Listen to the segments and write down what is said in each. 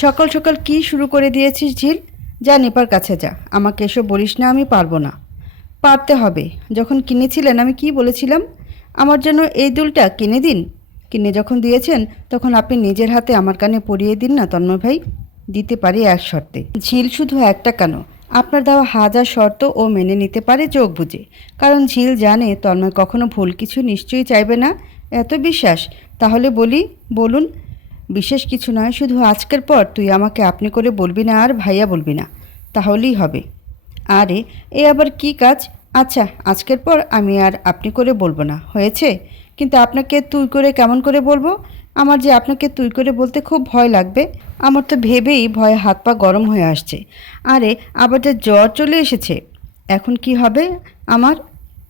সকাল সকাল কি শুরু করে দিয়েছিস ঝিল? যা নেপার কাছে যা। আমাকে এসব বলিস না, আমি পারব না। পারতে হবে। যখন কিনেছিলেন, আমি কি বলেছিলাম? আমার জন্য এই দুলটা কিনে দিন। কিনে যখন দিয়েছেন, তখন আপনি নিজের হাতে আমার কানে পরিয়ে দিন না, তন্ময় ভাই? দিতে পারি এক শর্তে। ঝিল শুধু একটা কেন? আপনার দেওয়া হাজার শর্ত ও মেনে নিতে পারে চোখ বুঝে। কারণ ঝিল জানে, তন্ময় কখনো ভুল কিছু নিশ্চয়ই চাইবে না। এত বিশ্বাস। তাহলে বলি, বলুন বিশেষ কিছু নয়, শুধু আজকের পর তুই আমাকে আপনি করে বলবি না আর ভাইয়া বলবি না। তাহলেই হবে। আরে, এ আবার কি কাজ? আচ্ছা আজকের পর আমি আর আপনি করে বলব না। হয়েছে? কিন্তু আপনাকে তুই করে কেমন করে বলব? আমার যে আপনাকে তুই করে বলতে খুব ভয় লাগবে, আমার তো ভেবেই ভয়ে হাত পা গরম হয়ে আসছে। আরে, আবার যে জ্বর চলে এসেছে। এখন কি হবে আমার?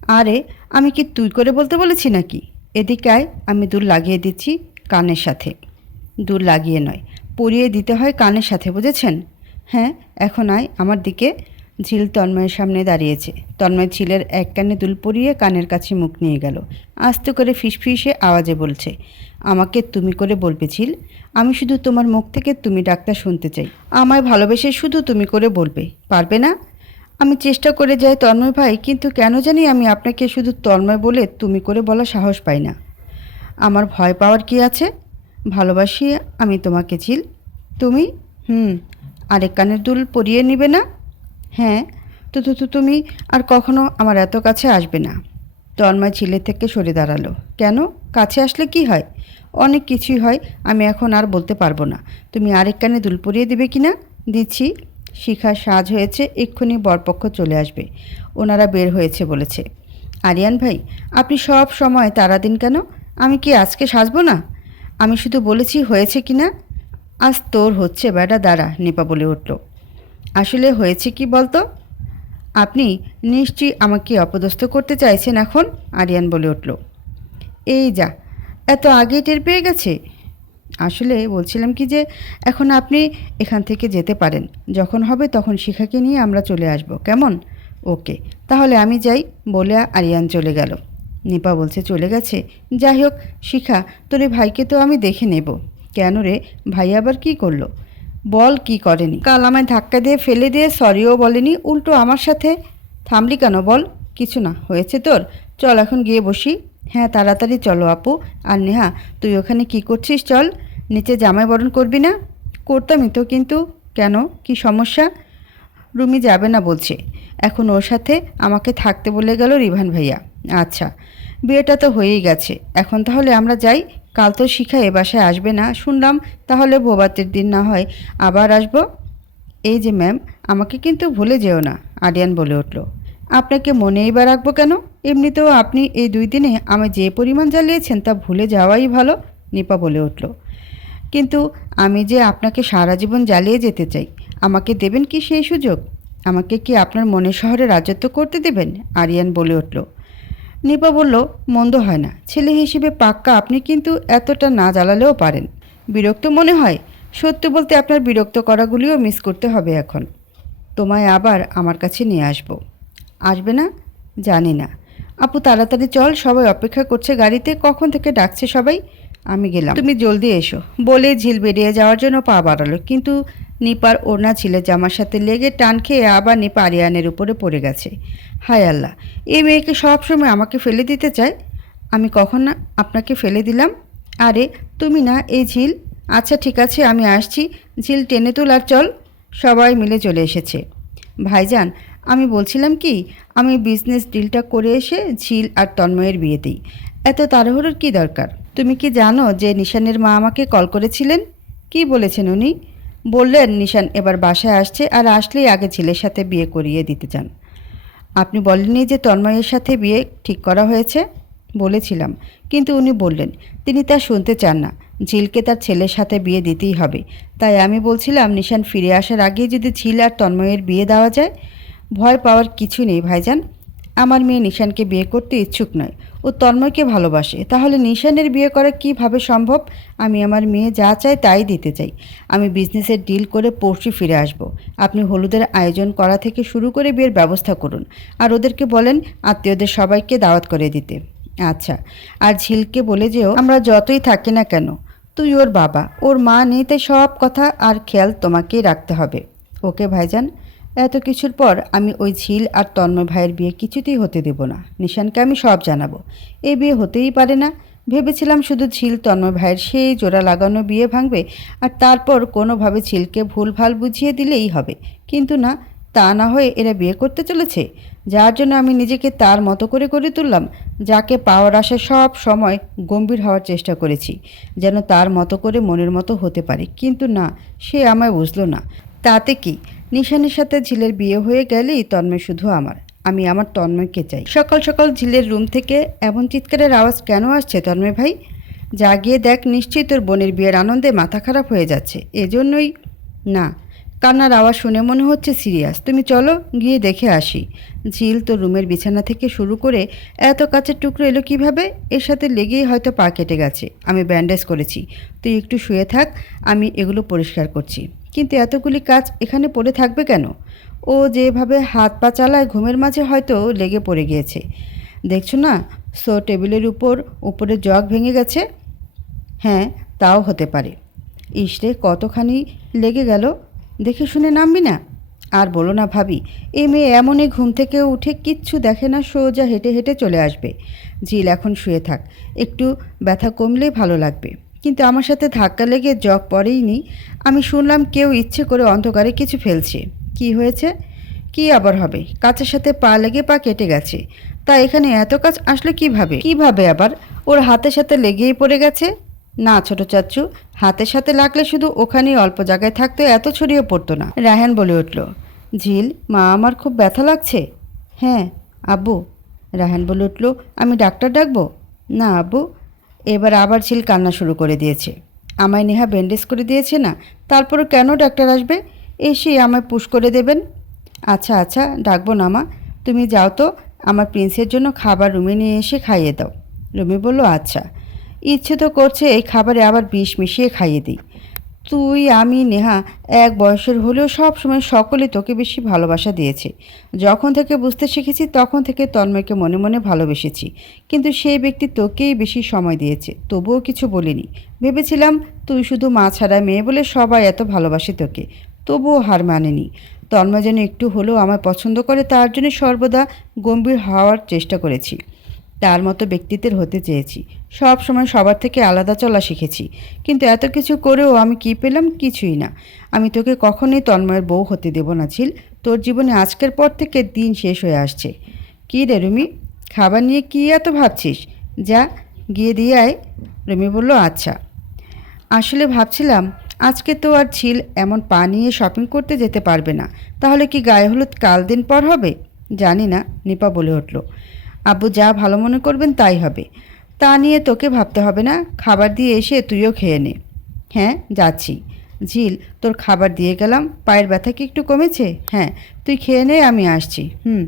আরে, আমি কি তুই করে বলতে বলেছি নাকি? এদিকে আয়, আমি দূর লাগিয়ে দিচ্ছি কানের সাথে। দূর লাগিয়ে নয়। পরিয়ে দিতে হয় কানের সাথে, বুঝেছেন? হ্যাঁ এখন আয়, আমার দিকে ঝিল তন্ময়ের সামনে দাঁড়িয়েছে। তন্ময় ঝিলের এক কানে দুল পরিয়ে কানের কাছে মুখ নিয়ে গেল। আস্তে করে ফিসফিসে আওয়াজে বলছে, আমাকে তুমি করে বলবে ঝিল? আমি শুধু তোমার মুখ থেকে তুমি ডাক্তার শুনতে চাই। আমায় ভালোবেসে শুধু তুমি করে বলবে, পারবে না? আমি চেষ্টা করে যাই তন্ময় ভাই, কিন্তু কেন জানি আমি আপনাকে শুধু তন্ময় বলে তুমি করে বলা সাহস পাই না। আমার ভয় পাওয়ার কি আছে? ভালোবাসি আমি তোমাকে, ঝিল। তুমি? হুম, আরেক কানের দুল পরিয়ে নিবে না? হ্যাঁ তো তো তুমি আর কখনো আমার এত কাছে আসবে না। তন্ময় ঝিলে থেকে সরে দাঁড়াল। কেন? কাছে আসলে কি হয়? অনেক কিছুই হয়, আমি এখন আর বলতে পারব না। তুমি আরেক কানে দুল পরিয়ে দেবে কি না? দিচ্ছি। শিখার সাজ হয়েছে, এক্ষুনি বরপক্ষ চলে আসবে। ওনারা বের হয়েছে বলেছে। আরিয়ান ভাই, আপনি সব সময় তারা দিন কেন? আমি কি আজকে সাজবো না? আমি শুধু বলেছি হয়েছে কি না? আজ তোর হচ্ছে বেটা, দাঁড়া, নেপা বলে উঠল। আসলে হয়েছে কি বলতো? আপনি নিশ্চয়ই আমাকে অপদস্থ করতে চাইছেন এখন, আরিয়ান বলে উঠল। এই যা, এত আগেই টের পেয়ে গেছে? আসলে বলছিলাম কি যে, এখন আপনি এখান থেকে যেতে পারেন। যখন হবে তখন শিখাকে নিয়ে আমরা চলে আসব। কেমন? ওকে, তাহলে আমি যাই বলে আরিয়ান চলে গেল। নিপা বলছে, চলে গেছে। যাই হোক, শিখা, তোর ভাইকে তো আমি দেখে নেব। কেন রে? ভাই আবার কি করল? বল কি করেনি? কাল আমায় ধাক্কা দিয়ে ফেলে দিয়ে সরিও বলেনি, উল্টো আমার সাথে? থামলি কেন বল? কিছু না, হয়েছে তোর। চল এখন গিয়ে বসি। হ্যাঁ তাড়াতাড়ি চলো আপু। আর নেহা, তুই ওখানে কি করছিস চল? নিচে জামাই বরণ করবি না? করতামই তো, কিন্তু কেন? কি সমস্যা? রুমি যাবে না, বলছে। এখন ওর সাথে আমাকে থাকতে বলে গেল রিভান ভাইয়া। আচ্ছা বিয়েটা তো হয়েই গেছে। এখন তাহলে আমরা যাই। কাল তো শিখা এ বাসায় আসবে না। শুনলাম তাহলে ভোবাতের দিন না হয়। আবার আসব। এই যে ম্যাম, আমাকে কিন্তু ভুলে যেও না, আরিয়ান বলে উঠল। আপনাকে মনেই বা রাখব কেন? এমনিতেও আপনি এই দুই দিনে আমায় যে পরিমাণ জ্বালিয়েছেন তা ভুলে যাওয়াই ভালো, নিপা বলে উঠল। কিন্তু আমি যে আপনাকে সারা জীবন জ্বালিয়ে যেতে চাই, আমাকে দেবেন কি সেই সুযোগ? আমাকে কি আপনার মনের শহরে রাজত্ব করতে দেবেন? আরিয়ান বলে উঠল। নিপা বলল, মন্দ হয় না। ছেলে হিসেবে পাক্কা আপনি কিন্তু এতটা না জ্বালালেও পারেন। বিরক্ত মনে হয়? সত্যি বলতে আপনার বিরক্ত করাগুলিও মিস করতে হবে এখন। তোমায় আবার আমার কাছে নিয়ে আসব। আসবে না? জানি না। আপু, তাড়াতাড়ি চল, সবাই অপেক্ষা করছে গাড়িতে। কখন থেকে ডাকছে সবাই? আমি গেলাম। তুমি জলদি এসো। বলে ঝিল বেরিয়ে যাওয়ার জন্য পা বাড়ালো। কিন্তু নিপার ওড়না ঝিলের জামার সাথে লেগে টান খেয়ে আবার নিপা আরিয়ানের উপরে পড়ে গেছে। হায় আল্লাহ এই মেয়েকে সবসময় আমাকে ফেলে দিতে চায়? আমি কখন না আপনাকে ফেলে দিলাম? আরে, তুমি না, এই ঝিল? আচ্ছা ঠিক আছে, আমি আসছি। ঝিল টেনে তোল আর চল। সবাই মিলে চলে এসেছে। ভাইজান, আমি বলছিলাম কি, আমি বিজনেস ডিলটা করে এসে ঝিল আর তন্ময়ের বিয়ে দিই। এত তাড়াহুড়োর কী দরকার? তুমি কি জানো যে নিশানের মা আমাকে কল করেছিলেন? কি বলেছেন উনি? বললেন, নিশান এবার বাসায় আসছে আর আসলেই আগে ছেলের সাথে বিয়ে করিয়ে দিতে চান। আপনি বলেননি যে তন্ময়ের সাথে বিয়ে ঠিক করা হয়েছে? বলেছিলাম। কিন্তু উনি বললেন, তিনি তা শুনতে চান না। ঝিলকে তার ছেলের সাথে বিয়ে দিতেই হবে। তাই আমি বলছিলাম, নিশান ফিরে আসার আগেই যদি ঝিল আর তন্ময়ের বিয়ে দেওয়া যায়, ভয় পাওয়ার কিছু নেই, ভাইজান। আমার মেয়ে নিশানকে বিয়ে করতে ইচ্ছুক নয়। ও তন্ময়কে ভালোবাসে। তাহলে নিশানের বিয়ে করা কীভাবে সম্ভব? আমি আমার মেয়ে যা চাই তাই দিতে চাই। আমি বিজনেসের ডিল করে পরশু ফিরে আসব। আপনি হলুদের আয়োজন করা থেকে শুরু করে বিয়ের ব্যবস্থা করুন। আর ওদেরকে বলেন আত্মীয়দের সবাইকে দাওয়াত করে দিতে। আচ্ছা আর ঝিলকে বলে যেও, আমরা যতই থাকি না কেন, তুই ওর বাবা। ওর মা নেই তাই সব কথা আর খেয়াল তোমাকেই রাখতে হবে। ওকে ভাইজান? এত কিছুর পর আমি ওই ঝিল আর তন্ময় ভাইয়ের বিয়ে কিছুতেই হতে দেব না। নিশানকে আমি সব জানাব। এই বিয়ে হতেই পারে না। ভেবেছিলাম শুধু ঝিল, তন্ময় ভাইয়ের সেই জোড়া লাগানো বিয়ে ভাঙবে আর তারপর কোনোভাবে ঝিলকে ভুলভাল বুঝিয়ে দিলেই হবে। কিন্তু না, তা না হয়ে এরা বিয়ে করতে চলেছে। যার জন্য আমি নিজেকে তার মতো করে করে তুললাম, যাকে পাওয়ার আশায় সব সময় গম্ভীর হওয়ার চেষ্টা করেছি, যেন তার মতো করে মনের মতো হতে পারে। কিন্তু না, সে আমায় বুঝলো না। তাতে কি? নিশানের সাথে ঝিলের বিয়ে হয়ে গেলেই তন্ময় শুধু আমার। আমি আমার তন্ময়কে চাই। সকাল সকাল ঝিলের রুম থেকে এমন চিৎকারের আওয়াজ কেন আসছে তন্ময় ভাই? যা গিয়ে দেখ, নিশ্চয়ই তোর বোনের বিয়ের আনন্দে মাথা খারাপ হয়ে যাচ্ছে। এজন্যই না, কান্নার আওয়াজ শুনে মনে হচ্ছে সিরিয়াস। তুমি চলো, গিয়ে দেখে আসি। ঝিল তো রুমের বিছানা থেকে শুরু করে এত কাছের টুকরো এলো কীভাবে? এর সাথে লেগেই হয়তো পা কেটে গেছে। আমি ব্যান্ডেজ করেছি। তুই একটু শুয়ে থাক, আমি এগুলো পরিষ্কার করছি। কিন্তু এতগুলি কাজ এখানে পড়ে থাকবে কেন? ও যেভাবে হাত পা চালায় ঘুমের মাঝে হয়তো লেগে পড়ে গিয়েছে। দেখছ না? সো টেবিলের উপর, উপরে জগ ভেঙে গেছে? হ্যাঁ তাও হতে পারে। ইসরে কতখানি লেগে গেল? দেখে শুনে নামবি না? আর বলো না ভাবি, এই মেয়ে এমনই ঘুম থেকে উঠে কিচ্ছু দেখে না, সোজা হেঁটে হেঁটে চলে আসবে। ঝিল এখন শুয়ে থাক, একটু ব্যথা কমলেই ভালো লাগবে। কিন্তু আমার সাথে ধাক্কা লেগে জগ পড়েই নি আমি শুনলাম কেউ ইচ্ছে করে অন্ধকারে কিছু ফেলছে। কি হয়েছে? কি আবার হবে? কাচের সাথে পা লেগে পা কেটে গেছে। তা এখানে এত কাজ আসলে কীভাবে? কীভাবে আবার? ওর হাতের সাথে লেগেই পড়ে গেছে? না, ছোট চাচ্চু হাতের সাথে লাগলে শুধু ওখানেই অল্প জায়গায় থাকতো এত ছড়িয়ে পড়তো না। রায়হান বলে উঠল, ঝিল, মা, আমার খুব ব্যথা লাগছে? হ্যাঁ আব্বু। রায়হান বলে উঠল, আমি ডাক্তার ডাকবো? না, আব্বু। এবার আবার ঝিল কান্না শুরু করে দিয়েছে। আমায় নেহা ব্যান্ডেজ করে দিয়েছে না? তারপরে কেন ডাক্তার আসবে? এসে আমায় পুশ করে দেবেন। আচ্ছা আচ্ছা ডাকবো না মা। তুমি যাও তো, আমার প্রিন্সের জন্য খাবার রুমে নিয়ে এসে খাইয়ে দাও। রুমি বলল আচ্ছা। ইচ্ছে তো করছে এই খাবারে আবার বিষ মিশিয়ে খাইয়ে দিই। তুই, আমি, নেহা এক বয়সের হলেও সব সময় সকলে তোকে বেশি ভালোবাসা দিয়েছে। যখন থেকে বুঝতে শিখেছি, তখন থেকে তন্ময়কে মনে মনে ভালোবেসেছি। কিন্তু সেই ব্যক্তি তোকেই বেশি সময় দিয়েছে, তবুও কিছু বলিনি। ভেবেছিলাম, তুই শুধু মা ছাড়া মেয়ে বলে সবাই এত ভালোবাসে তোকে। তবুও হার মানেনি। তন্ময় যেন একটু হলেও আমায় পছন্দ করে, তার জন্য সর্বদা গম্ভীর হওয়ার চেষ্টা করেছি। তার মতো ব্যক্তিত্বের হতে চেয়েছি। সব সময় সবার থেকে আলাদা চলা শিখেছি। কিন্তু এত কিছু করেও আমি কি পেলাম কিছুই না। আমি তোকে কখনোই তন্ময়ের বউ হতে দেব না ছিল তোর জীবনে আজকের পর থেকে দিন শেষ হয়ে আসছে। কী রে রুমি? খাবার নিয়ে কী এত ভাবছিস? যা, গিয়ে দিয়ে আয়। রুমি বলল আচ্ছা। আসলে ভাবছিলাম, আজকে তো আর ছিল এমন পা নিয়ে শপিং করতে যেতে পারবে না। তাহলে কি গায়ে হলুদ কাল দিন পর হবে? জানি না, নিপা বলে উঠল। আব্বু যা ভালো মনে করবেন তাই হবে। তা নিয়ে তোকে ভাবতে হবে না, খাবার দিয়ে এসে তুইও খেয়ে নে। হ্যাঁ যাচ্ছি। ঝিল, তোর খাবার দিয়ে গেলাম, পায়ের ব্যথা কি একটু কমেছে? হ্যাঁ তুই খেয়ে নে, আমি আসছি। হুম।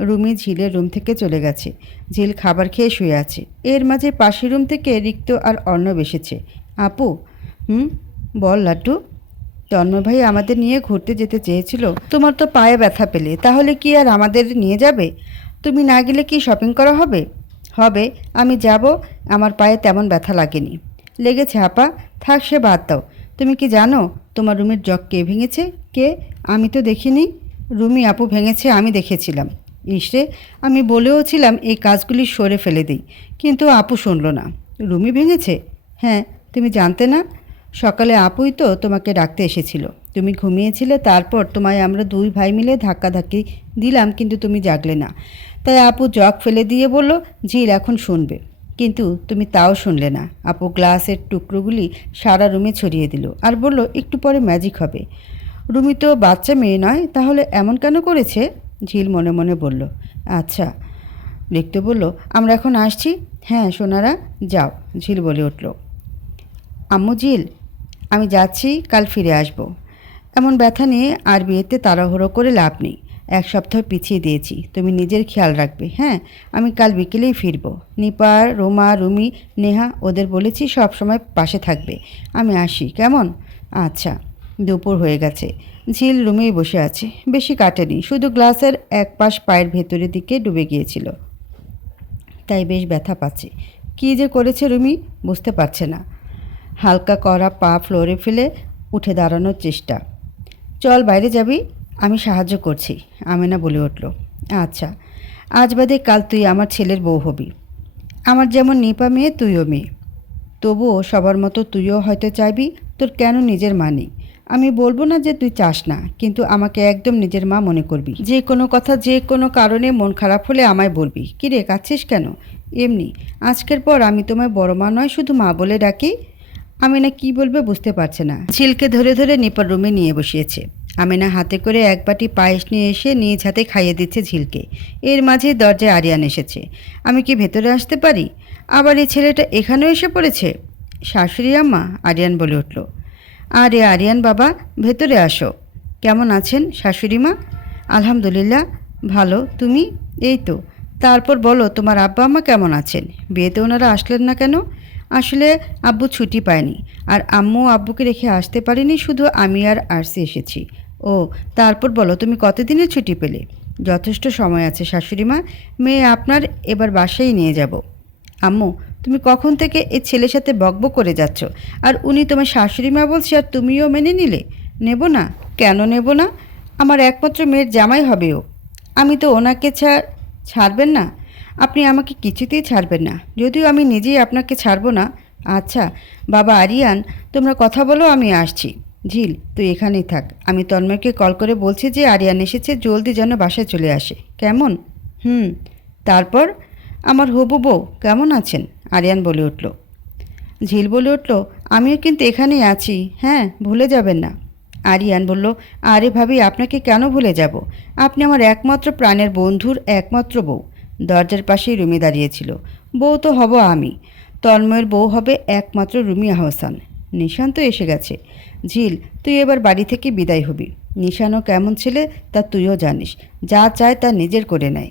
রুমি ঝিলের রুম থেকে চলে গেছে। ঝিল খাবার খেয়ে শুয়ে আছে। এর মাঝে পাশের রুম থেকে রিক্ত আর অর্ণব এসেছে। আপু, হুম, বল লাড্ডু। তন্ময় ভাই আমাদের নিয়ে ঘুরতে যেতে চেয়েছিল। তোমার তো পায়ে ব্যথা পেলে, তাহলে কি আর আমাদের নিয়ে যাবে? তুমি না গেলে কি শপিং করা হবে? হবে, আমি যাব, আমার পায়ে তেমন ব্যথা লাগেনি। লেগেছে, আপা, থাক, সে বাদ দাও। তুমি কি জানো, তোমার রুমের জগ কে ভেঙেছে? কে? আমি তো দেখিনি। রুমি আপু ভেঙেছে, আমি দেখেছিলাম। ইসরে আমি বলেও ছিলাম এই কাজগুলি সরে ফেলে দিই, কিন্তু আপু শুনলো না। রুমি ভেঙেছে? হ্যাঁ তুমি জানতে না? সকালে আপুই তো তোমাকে ডাকতে এসেছিল। তুমি ঘুমিয়েছিলে, তারপর তোমায় আমরা দুই ভাই মিলে ধাক্কাধাক্কি দিলাম, কিন্তু তুমি জাগলে না। তাই আপু জগ ফেলে দিয়ে বলল ঝিল এখন শুনবে। কিন্তু তুমি তাও শুনলে না। আপু গ্লাসের টুকরোগুলি সারা রুমে ছড়িয়ে দিল আর বলল, একটু পরে ম্যাজিক হবে। রুমি তো বাচ্চা মেয়ে নয়, তাহলে এমন কেন করেছে? ঝিল মনে মনে বলল আচ্ছা। লিখতে বলল, আমরা এখন আসছি। হ্যাঁ সোনারা, যাও। ঝিল বলে উঠল। আম্মু ঝিল আমি যাচ্ছি, কাল ফিরে আসব। এমন ব্যথা নিয়ে আর বিয়েতে তাড়াহুড়ো করে লাভ নেই। এক সপ্তাহ পিছিয়ে দিয়েছি, তুমি নিজের খেয়াল রাখবে হ্যাঁ? আমি কাল বিকেলেই ফিরব। নিপা, রোমা, রুমি, নেহা, ওদের বলেছি সব সময় পাশে থাকবে। আমি আসি, কেমন? আচ্ছা দুপুর হয়ে গেছে। ঝিল রুমেই বসে আছে। বেশি কাটেনি, শুধু গ্লাসের এক পাশ পায়ের ভেতরের দিকে ডুবে গিয়েছিল। তাই বেশ ব্যথা পাচ্ছে। কী যে করেছে রুমি, বুঝতে পারছে না। হালকা করা পা ফ্লোরে ফেলে উঠে দাঁড়ানোর চেষ্টা। চল বাইরে যাবি, আমি সাহায্য করছি, আমেনা বলে উঠল। আচ্ছা আজ বাদে কাল তুই আমার ছেলের বউ হবি। আমার যেমন নিপা মেয়ে, তুইও মেয়ে। তবুও সবার মতো তুইও হয়তো চাইবি, তোর কেন নিজের মা নেই? আমি বলব না যে তুই চাস না, কিন্তু আমাকে একদম নিজের মা মনে করবি। যে কোনো কথা, যে কোনো কারণে মন খারাপ হলে আমায় বলবি। কি রে কাচ্ছিস কেন? এমনি, আজকের পর আমি তোমায় বড় মা নয়, শুধু মা বলে ডাকি। আমি না কি বলবে বুঝতে পারছে না। ঝিলকে ধরে ধরে নিপার রুমে নিয়ে বসিয়েছে। আমিনা হাতে করে এক বাটি পায়েস নিয়ে এসে নিজ হাতে খাইয়ে দিচ্ছে ঝিলকে। এর মাঝে দরজায় আরিয়ান এসেছে। আমি কি ভেতরে আসতে পারি? আবার এই ছেলেটা এখানেও এসে পড়েছে? শাশুড়ি আম্মা, আরিয়ান বলে উঠল। আরে আরিয়ান বাবা, ভেতরে আসো। কেমন আছেন শাশুড়ি মা? আলহামদুলিল্লাহ, ভালো। তুমি? এই তো। তারপর বলো, তোমার আব্বা আম্মা কেমন আছেন? বিয়েতে ওনারা আসলেন না কেন? আসলে আব্বু ছুটি পায়নি। আর আম্মু আব্বুকে রেখে আসতে পারিনি, শুধু আমি আর আরসি এসেছি। ও, তারপর বলো, তুমি কতদিনের ছুটি পেলে? যথেষ্ট সময় আছে, শাশুড়ি মা। মেয়ে আপনার, এবার বাসায় নিয়ে যাব। আম্মু, তুমি কখন থেকে এ ছেলের সাথে বকবক করে যাচ্ছ? আর উনি তোমার শাশুড়ি মা বলছে, আর তুমিও মেনে নিলে? নেব না? কেন নেব না? আমার একমাত্র মেয়ের জামাই হবে ও। আমি তো ওনাকে ছাড় ছাড়বেন না? আপনি আমাকে কিছুতেই ছাড়বেন না। যদিও আমি নিজেই আপনাকে ছাড়বো না। আচ্ছা বাবা আরিয়ান, তোমরা কথা বলো, আমি আসছি। ঝিল, তুই এখানেই থাক। আমি তন্ময়কে কল করে বলছি যে আরিয়ান এসেছে, জলদি যেন বাসায় চলে আসে। কেমন? হুম। তারপর? আমার হবু বউ, কেমন আছেন? আরিয়ান বলে উঠল। ঝিল বলে উঠল, আমিও কিন্তু এখানেই আছি। হ্যাঁ ভুলে যাবেন না। আরিয়ান বলল, আরে ভাবি, আপনাকে কেন ভুলে যাব? আপনি আমার একমাত্র প্রাণের বন্ধুর একমাত্র বউ। দরজার পাশেই রুমি দাঁড়িয়েছিল বউ তো হব আমি। তন্ময়ের বউ হবে একমাত্র রুমি আহসান। নিশান তো এসে গেছে। ঝিল, তুই এবার বাড়ি থেকে বিদায় হবি। নিশানও কেমন ছেলে তা তুইও জানিস। যা চায় তা নিজের করে নেয়।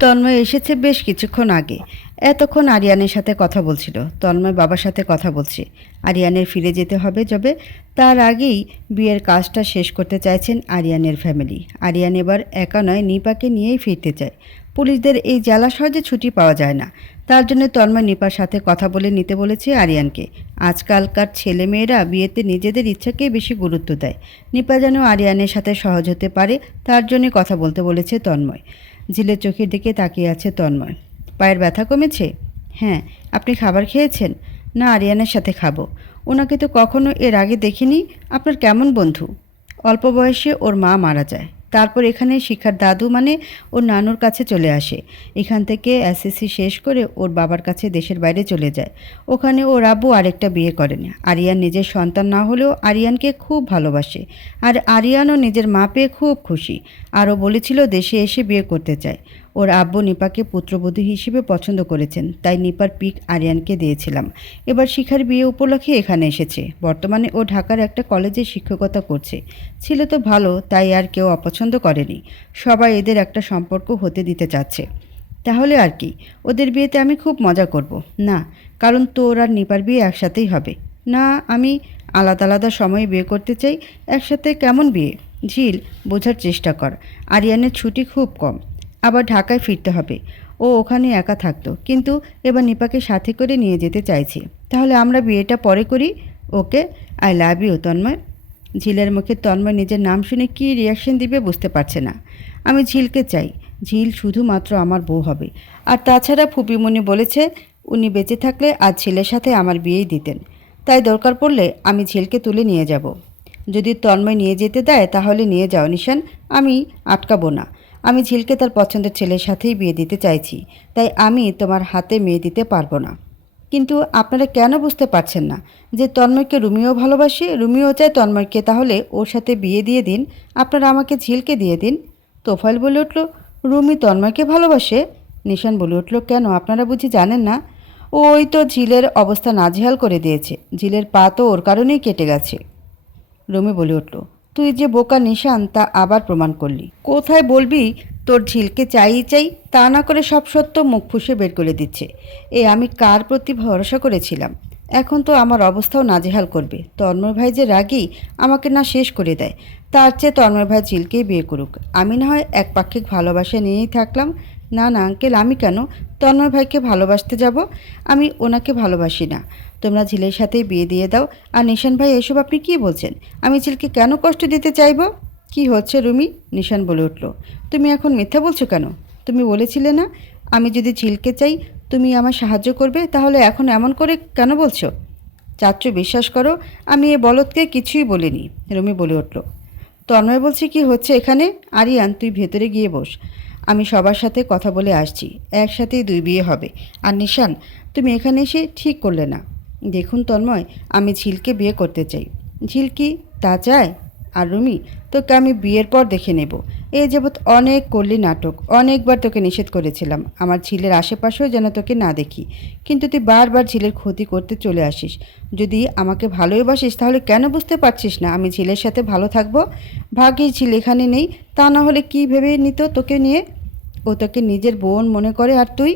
তন্ময় এসেছে বেশ কিছুক্ষণ আগে। এতক্ষণ আরিয়ানের সাথে কথা বলছিল। তন্ময় বাবার সাথে কথা বলছে। আরিয়ানের ফিরে যেতে হবে যবে। তার আগেই বিয়ের কাজটা শেষ করতে চাইছেন আরিয়ানের ফ্যামিলি। আরিয়ান এবার একা নয়, নিপাকে নিয়েই ফিরতে চায়। পুলিশদের এই জেলা সহজে ছুটি পাওয়া যায় না। তার জন্য তন্ময় নিপার সাথে কথা বলে নিতে বলেছে আরিয়ানকে। আজকালকার ছেলে মেয়েরা বিয়েতে নিজেদের ইচ্ছাকে বেশি গুরুত্ব দেয়। নিপা যেন আরিয়ানের সাথে সহজ হতে পারে, তার জন্য কথা বলতে বলেছে তন্ময়। ঝিলের চোখের দিকে তাকিয়ে আছে তন্ময়। পায়ের ব্যথা কমেছে? হ্যাঁ আপনি খাবার খেয়েছেন? না, আরিয়ানের সাথে খাব। ওনাকে তো কখনো এর আগে দেখিনি। আপনার কেমন বন্ধু? অল্প বয়সে ওর মা মারা যায়। তারপর এখানে শিখার দাদু মানে ওর নানুর কাছে চলে আসে। এখান থেকে এসএসসি শেষ করে ওর বাবার কাছে দেশের বাইরে চলে যায়। ওখানে ওর আব্বু আরেকটা বিয়ে করেন। আরিয়ান নিজের সন্তান না হলেও আরিয়ানকে খুব ভালোবাসে। আর আরিয়ানও নিজের মা পেয়ে খুব খুশি। আরও বলেছিল দেশে এসে বিয়ে করতে চায়। ওর আব্বু নিপাকে পুত্রবধূ হিসেবে পছন্দ করেছেন, তাই নিপার পিক আরিয়ানকে দিয়েছিলাম। এবার শিখার বিয়ে উপলক্ষে এখানে এসেছে। বর্তমানে ও ঢাকার একটা কলেজে শিক্ষকতা করছে। ছিল তো ভালো, তাই আর কেউ অপছন্দ করেনি। সবাই এদের একটা সম্পর্ক হতে দিতে চাচ্ছে। তাহলে আর কি? ওদের বিয়েতে আমি খুব মজা করব। না, কারণ তোর আর নিপার বিয়ে একসাথেই হবে। না, আমি আলাদা আলাদা সময়ে বিয়ে করতে চাই, একসাথে কেমন বিয়ে? ঝিল, বোঝার চেষ্টা কর। আরিয়ানের ছুটি খুব কম। আবার ঢাকায় ফিরতে হবে। ও ওখানে একা থাকতো। কিন্তু এবার নিপাকে সাথে করে নিয়ে যেতে চাইছি। তাহলে আমরা বিয়েটা পরে করি? Okay, I love you, Tanmoy. ঝিলের মুখে তন্ময় নিজের নাম শুনে কী রিয়াকশন দিবে বুঝতে পারছে না। আমি ঝিলকে চাই। ঝিল শুধুমাত্র আমার বউ হবে। আর তাছাড়া ফুপিমণি বলেছে, উনি বেঁচে থাকলে আজ ছেলের সাথে আমার বিয়েই দিতেন। তাই দরকার পড়লে আমি ঝিলকে তুলে নিয়ে যাব। যদি তন্ময় নিয়ে যেতে দেয়, তাহলে নিয়ে যাও, নিশান। আমি আটকাবো না। আমি ঝিলকে তার পছন্দের ছেলের সাথেই বিয়ে দিতে চাইছি, তাই আমি তোমার হাতে মেয়ে দিতে পারব না। কিন্তু আপনারা কেন বুঝতে পারছেন না যে তন্ময়কে রুমিও ভালোবাসে? রুমিও চায় তন্ময়কে তাহলে ওর সাথে বিয়ে দিয়ে দিন, আপনারা আমাকে ঝিলকে দিয়ে দিন। তোফাইল বলে উঠল, রুমি তন্ময়কে ভালোবাসে? নিশান বলে উঠল, কেন আপনারা বুঝি জানেন না? ওই তো ঝিলের অবস্থা নাজেহাল করে দিয়েছে, ঝিলের পা তো ওর কারণেই কেটে গেছে। রুমি বলে উঠল তুই যে বোকা নিশান, তা আবার প্রমাণ করলি। কোথায় বলবি, তোর ঝিলকে চাই চাই, তা না করে সব সত্য মুখ ফুসে বের করে দিচ্ছে। এ আমি কার প্রতি ভরসা করেছিলাম? এখন তো আমার অবস্থাও নাজেহাল করবে। তন্ময় ভাই যে রাগী, আমাকে না শেষ করে দেয়। তার চেয়ে তন্ময় ভাই ঝিলকেই বিয়ে করুক। আমি না হয় একপাক্ষিক ভালোবাসা নিয়েই থাকলাম। না না, আঙ্কেল, আমি কেন? তন্ময় ভাইকে ভালোবাসতে যাব? আমি ওনাকে ভালোবাসি না। তোমরা ঝিলের সাথেই বিয়ে দিয়ে দাও। আর নিশান ভাই, এসব আপনি কি বলছেন? আমি ঝিলকে কেন কষ্ট দিতে চাইব? কি হচ্ছে রুমি? নিশান বলে উঠল। তুমি এখন মিথ্যা বলছো কেন? তুমি বলেছিলে না, আমি যদি ঝিলকে চাই, তুমি আমার সাহায্য করবে, তাহলে এখন এমন করে কেন বলছো? চাচ্চু বিশ্বাস করো, আমি এ বলদকে কিছুই বলিনি, রুমি বলে উঠল। তন্ময় বলছে, কি হচ্ছে এখানে? আরিয়ান, তুই ভেতরে গিয়ে বস। আমি সবার সাথে কথা বলে আসছি, একসাথেই দুই বিয়ে হবে। আর নিশান, তুমি এখানে এসে ঠিক করলে না। দেখুন তন্ময়, আমি ঝিলকে বিয়ে করতে চাই। ঝিল কি তা চায়? আর রুমি, তোকে আমি বিয়ের পর দেখে নেব। এই যাবৎ অনেক করলি নাটক, অনেকবার তোকে নিষেধ করেছিলাম। আমার ঝিলের আশেপাশেও যেন তোকে না দেখি। কিন্তু তুই বারবার ঝিলের ক্ষতি করতে চলে আসিস। যদি আমাকে ভালোই বাসিস তাহলে কেন বুঝতে পারছিস না আমি ঝিলের সাথে ভালো থাকব? ভাগ্যিস ঝিল এখানে নেই, তা না হলে কী ভেবে নিত তোকে নিয়ে? ও তোকে নিজের বোন মনে করে, আর তুই?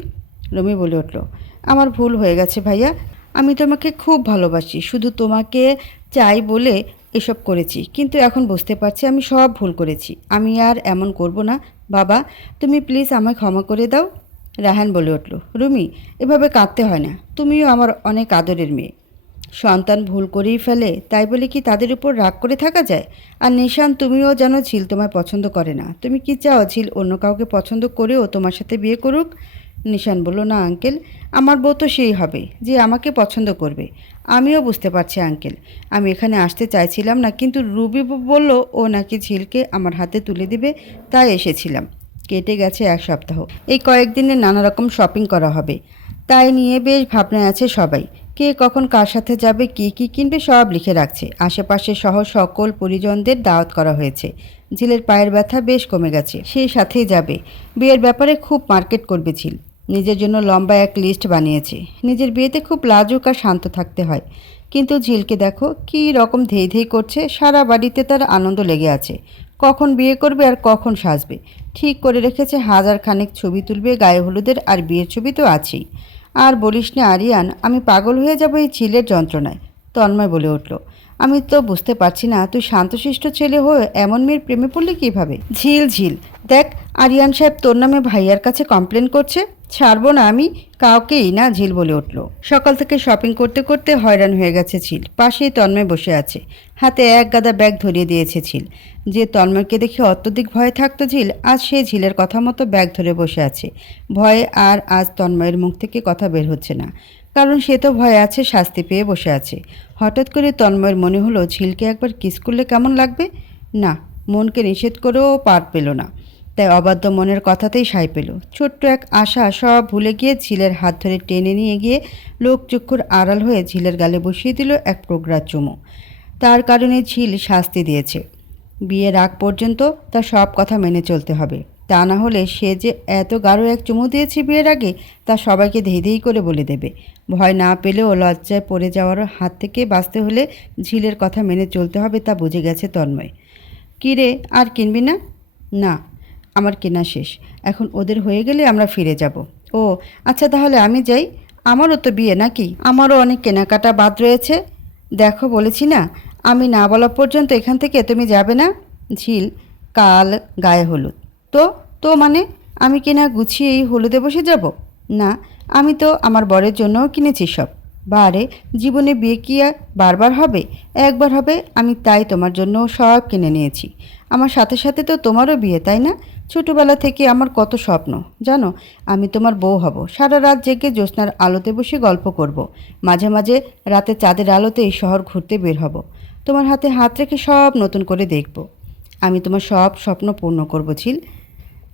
রমি বলে উঠল, আমার ভুল হয়ে গেছে ভাইয়া। আমি তোমাকে খুব ভালোবাসি, শুধু তোমাকে চাই বলে এসব করেছি। কিন্তু এখন বুঝতে পারছি আমি সব ভুল করেছি। আমি আর এমন করব না। বাবা, তুমি প্লিজ আমায় ক্ষমা করে দাও। রাহান বলে উঠল, রুমি, এভাবে কাঁদতে হয় না। তুমিও আমার অনেক আদরের মেয়ে। সন্তান ভুল করেই ফেলে, তাই বলে কি তাদের উপর রাগ করে থাকা যায়? আর নিশান, তুমিও যেন ঝিল তোমায় পছন্দ করে না। তুমি কি চাও ঝিল অন্য কাউকে পছন্দ করেও তোমার সাথে বিয়ে করুক? নিশান বলল, না, আঙ্কেল, আমার বউ তো সেই হবে যে আমাকে পছন্দ করবে। আমিও বুঝতে পারছি, আঙ্কেল। আমি এখানে আসতে চাইছিলাম না, কিন্তু রুবি বলল, ও নাকি ঝিলকে আমার হাতে তুলে দিবে। তাই এসেছিলাম। কেটে গেছে এক সপ্তাহ। এই কয়েকদিনে নানা রকম শপিং করা হবে। তাই নিয়ে বেশ ভাবনায় আছে সবাই। কে কখন কার সাথে যাবে, কি কি কিনবে সব লিখে রাখছে। আশেপাশে সহ সকল পরিজনদের দাওয়াত করা হয়েছে। ঝিলের পায়ের ব্যথা বেশ কমে গেছে। সেই সাথেই যাবে। বিয়ের ব্যাপারে খুব মার্কেট করবে ঝিল। নিজের জন্য লম্বা এক লিস্ট বানিয়েছে। নিজের বিয়েতে খুব লাজুক আর শান্ত থাকতে হয়। কিন্তু ঝিলকে দেখো, কী রকম ধেই ধেই করছে, সারা বাড়িতে তার আনন্দ লেগে আছে। কখন বিয়ে করবে আর কখন সাজবে? ঠিক করে রেখেছে হাজার খানেক ছবি তুলবে, গায়ে হলুদের আর বিয়ের ছবি তো আছেই। আর বলিস না আরিয়ান, আমি পাগল হয়ে যাব এই ঝিলের যন্ত্রণায়, তন্ময় বলে উঠল। আমি তো বুঝতে পারছি না, তুই শান্তশিষ্ট ছেলে হয়ে এমন মেয়ের প্রেমে পড়লি কীভাবে? ঝিল ঝিল, দেখ, আরিয়ান সাহেব তোর নামে ভাইয়ার কাছে কমপ্লেন করছে। ছাড়বো না আমি, কাউকেই না ঝিল বলে উঠল। সকাল থেকে শপিং করতে করতে হয়রান হয়ে গেছে ঝিল। পাশেই তন্ময় বসে আছে। হাতে এক গাদা ব্যাগ ধরিয়ে দিয়েছে ঝিল। যে তন্ময়কে দেখে অত্যধিক ভয়ে থাকতো ঝিল, আজ সে ঝিলের কথা মতো ব্যাগ ধরে বসে আছে। ভয়ে আর আজ তন্ময়ের মুখ থেকে কথা বের হচ্ছে না। কারণ সে তো ভয়ে আছে, শাস্তি পেয়ে বসে আছে। হঠাৎ করে তন্ময়ের মনে হলো, ঝিলকে একবার কিস করলে কেমন লাগবে? না, মনকে নিষেধ করেও পার পেল না। তাই অবাধ্য মনের কথাতেই সাই পেল। ছোট্ট এক আশা সব ভুলে গিয়ে ঝিলের হাত ধরে টেনে নিয়ে গিয়ে লোকচক্ষুর আড়াল হয়ে ঝিলের গালে বসিয়ে দিল এক প্রোগ্রা চুমু। তার কারণে ঝিল শাস্তি দিয়েছে। বিয়ের আগ পর্যন্ত তার সব কথা মেনে চলতে হবে। তা না হলে সে যে এত গাঢ় এক চুমু দিয়েছে বিয়ের আগে, তা সবাইকে ধেই করে বলে দেবে। ভয় না পেলেও লজ্জায় পড়ে যাওয়ার হাত থেকে বাঁচতে হলে ঝিলের কথা মেনে চলতে হবে তা বুঝে গেছে তন্ময়। কী রে, আর কিনবি না? না। আমার কেনা শেষ। এখন ওদের হয়ে গেলে আমরা ফিরে যাব। ও আচ্ছা তাহলে আমি যাই? আমারও তো বিয়ে নাকি? আমারও অনেক কেনাকাটা বাদ রয়েছে। দেখো বলেছি না, আমি না বলা পর্যন্ত এখান থেকে তুমি যাবে না? ঝিল, কাল গায়ে হলুদ। তো তো মানে? আমি কিনা গুছিয়ে এই হলুদে বসে যাব? না, আমি তো আমার বরের জন্যও কিনেছি সব। বারে জীবনে বিয়ে কি আর বারবার হবে? একবার হবে, আমি তাই তোমার জন্য সব কিনে নিয়েছি। আমার সাথে সাথে তো তোমারও বিয়ে, তাই না? ছোটোবেলা থেকে আমার কত স্বপ্ন, জানো? আমি তোমার বউ হব। সারা রাত জেগে জ্যোৎস্নার আলোতে বসে গল্প করব। মাঝে মাঝে রাতে চাঁদের আলোতে এই শহর ঘুরতে বের হব। তোমার হাতে হাত রেখে সব নতুন করে দেখব। আমি তোমার সব স্বপ্ন পূর্ণ করব, ঝিল।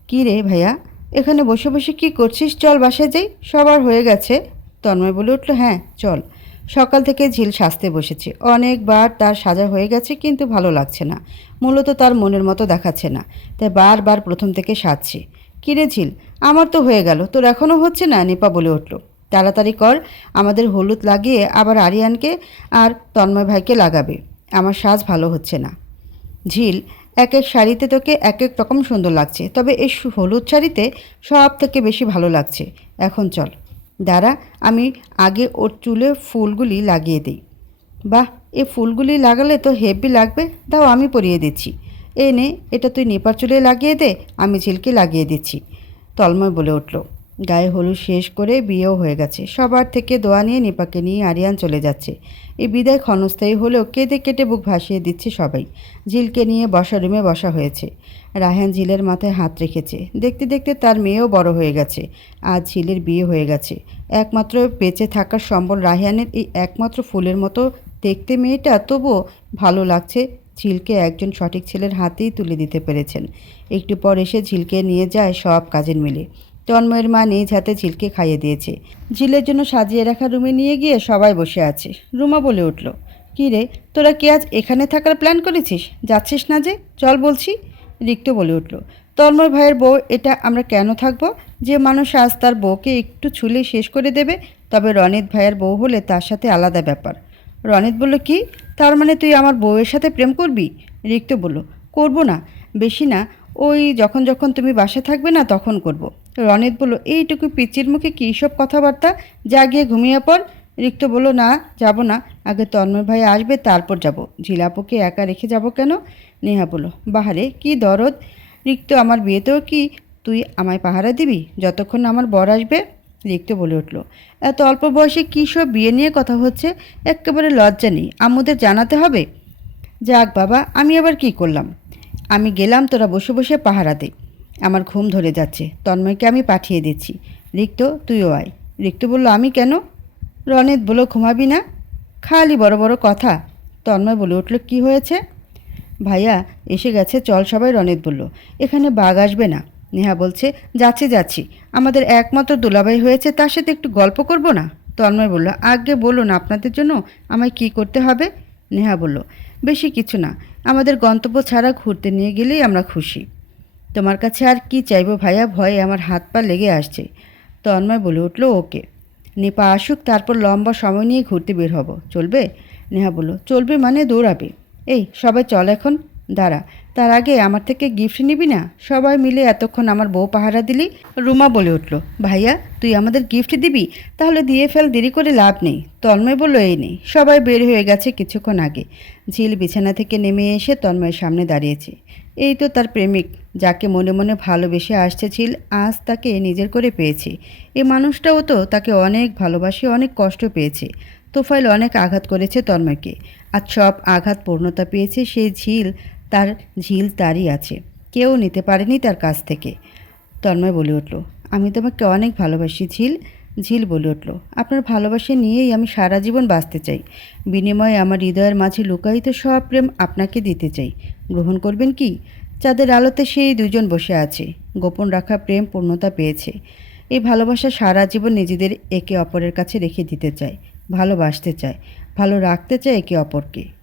কী রে ভাইয়া? এখানে বসে বসে কি করছিস? চল বাসায় যাই। সবার হয়ে গেছে। তন্ময় বলে উঠল হ্যাঁ চল। সকাল থেকে ঝিল সাজতে বসেছে। অনেকবার তার সাজা হয়ে গেছে, কিন্তু ভালো লাগছে না। মূলত তার মনের মতো দেখাচ্ছে না। তাই বারবার প্রথম থেকে সাজছে। কিরে ঝিল, আমার তো হয়ে গেল, তোর এখনও হচ্ছে না? নিপা বলে উঠল। তাড়াতাড়ি কর, আমাদের হলুদ লাগিয়ে আবার আরিয়ানকে আর তন্ময় ভাইকে লাগাবে। আমার সাজ ভালো হচ্ছে না। ঝিল, এক এক শাড়িতে তোকে এক এক রকম সুন্দর লাগছে, তবে এই হলুদ শাড়িতে সব থেকে বেশি ভালো লাগছে। এখন চল। দাঁড়া, আমি আগে ওর চুলে ফুলগুলি লাগিয়ে দিই। বাহ, এ ফুলগুলি লাগালে তো হেভি লাগবে, দাও আমি পরিয়ে দিচ্ছি। এ নে, এটা তুই নেপার চুলে লাগিয়ে দে, আমি ঝিলকে লাগিয়ে দিচ্ছি। তলময় বলে উঠল। গায়ে হলুদ শেষ করে বিয়েও হয়ে গেছে। সবার থেকে দোয়া নিয়ে নিপাকে নিয়ে আরিয়ান চলে যাচ্ছে। এই বিদায় ক্ষণস্থায়ী হলেও কেঁদে কেটে বুক ভাসিয়ে দিচ্ছে সবাই। ঝিলকে নিয়ে বসা রুমে বসা হয়েছে। রায়হান ঝিলের মাথায় হাত রেখেছে। দেখতে দেখতে তার মেয়েও বড় হয়ে গেছে। আজ ঝিলের বিয়ে হয়ে গেছে। একমাত্র বেঁচে থাকার সম্বল রায়হানের এই একমাত্র ফুলের মতো দেখতে মেয়েটা তবুও ভালো লাগছে ঝিলকে একজন সঠিক ছেলের হাতেই তুলে দিতে পেরেছেন। একটু পর এসে ঝিলকে নিয়ে যায় সব কাজের মিলে। তন্ময়ের মা নিজ হাতে ঝিলকে খাইয়ে দিয়েছে। ঝিলের জন্য সাজিয়ে রাখা রুমে নিয়ে গিয়ে সবাই বসে আছে। রুমা বলে উঠল, কী রে, তোরা কি আজ এখানে থাকার প্ল্যান করেছিস? যাচ্ছিস না যে? চল বলছি। রিক্ত বলে উঠল, তন্ময় ভাইয়ের বউ, এটা আমরা কেন থাকব? যে মানুষ আজ তার বউকে একটু ছুলে শেষ করে দেবে, তবে রনিত ভাইয়ের বউ হলে তার সাথে আলাদা ব্যাপার। রনিত বলল, কি? তার মানে তুই আমার বউয়ের সাথে প্রেম করবি? রিক্ত বলল, করব না। বেশি না ওই যখন যখন তুমি বাসা থাকবে না তখন করব। রনিত বলল, এইটুকু পিচির মুখে কী সব কথাবার্তা? যা গিয়ে ঘুমিয়ে পড়। রিক্ত বলল, না, যাব না। আগে তন্ময় ভাই আসবে, তারপর যাব। ঝিলাপুকে একা রেখে যাব কেন? নেহা বলল, বাহারে, কি দরদ। রিক্ত, আমার বিয়েতেও কি তুই আমায় পাহারা দিবি? যতক্ষণ আমার বর আসবে? রিক্ত বলে উঠল, এত অল্প বয়সে কী সব বিয়ে নিয়ে কথা হচ্ছে? একেবারে লজ্জা নেই। আম্মুদের জানাতে হবে? যাক বাবা, আমি আবার কি করলাম? আমি গেলাম তোরা বসে বসে পাহারা দে। আমার ঘুম ধরে যাচ্ছে। তন্ময়কে আমি পাঠিয়ে দিচ্ছি। রিক্ত, তুইও আয়। রিক্ত বলল, আমি কেন? রনিত বলল, ঘুমাবি না? খালি বড় বড় কথা। তন্ময় বলে উঠল, কি হয়েছে? ভাইয়া, এসে গেছে, চল সবাই রনিত বলল। এখানে বাঘ আসবে না। নেহা বলছে, যাচ্ছি যাচ্ছি। আমাদের একমাত্র দুলাভাই হয়েছে, তার সাথে একটু গল্প করব না? তন্ময় বলল, আগে বলুন আপনাদের জন্য আমায় কি করতে হবে? নেহা বলল বেশি কিছু না। আমাদের গন্তব্য ছাড়া ঘুরতে নিয়ে গেলেই আমরা খুশি। তোমার কাছে আর কি চাইব ভাইয়া? ভয়ে আমার হাত পা লেগে আসছে। তন্ময় বলে উঠল, ওকে। নেপা আসুক, তারপর লম্বা সময় নিয়ে ঘুরতে বের হব। চলবে? নেহা বলল, চলবে মানে দৌড়াবে। এই, সবাই চল এখন। দাঁড়া তার আগে আমার থেকে গিফট নিবি না? সবাই মিলে এতক্ষণ আমার বউ পাহারা দিলি। রুমা বলে উঠল, ভাইয়া, তুই আমাদের গিফট দিবি? তাহলে দিয়ে ফেল, দেরি করে লাভ নেই। তন্ময় বলল, এই নেই সবাই বের হয়ে গেছে কিছুক্ষণ আগে। ঝিল বিছানা থেকে নেমে এসে তন্ময়ের সামনে দাঁড়িয়েছে। এই তো তার প্রেমিক, যাকে মনে মনে ভালোবেসে আসছে ঝিল, আজ তাকে নিজের করে পেয়েছে। এ মানুষটাও তো তাকে অনেক ভালোবাসে, অনেক কষ্ট পেয়েছে। তোফাইল অনেক আঘাত করেছে তন্ময়কে। আজ সব আঘাত পূর্ণতা পেয়েছে সেই ঝিল তার ঝিল তারই আছে। কেউ নিতে পারেনি তার কাছ থেকে। তন্ময় বলে উঠল, আমি তোমাকে অনেক ভালোবাসি ঝিল। ঝিল বলে উঠল, আপনার ভালোবাসা নিয়েই আমি সারা জীবন বাঁচতে চাই। বিনিময়ে আমার হৃদয়ের মাঝে লুকায়িত সব প্রেম আপনাকে দিতে চাই। গ্রহণ করবেন কি? চাঁদের আলোতে সেই দুজন বসে আছে। গোপন রাখা প্রেম পূর্ণতা পেয়েছে। এই ভালোবাসা সারা জীবন নিজেদের একে অপরের কাছে রেখে দিতে চায়, ভালোবাসতে চায়, ভালো রাখতে চায় একে অপরকে।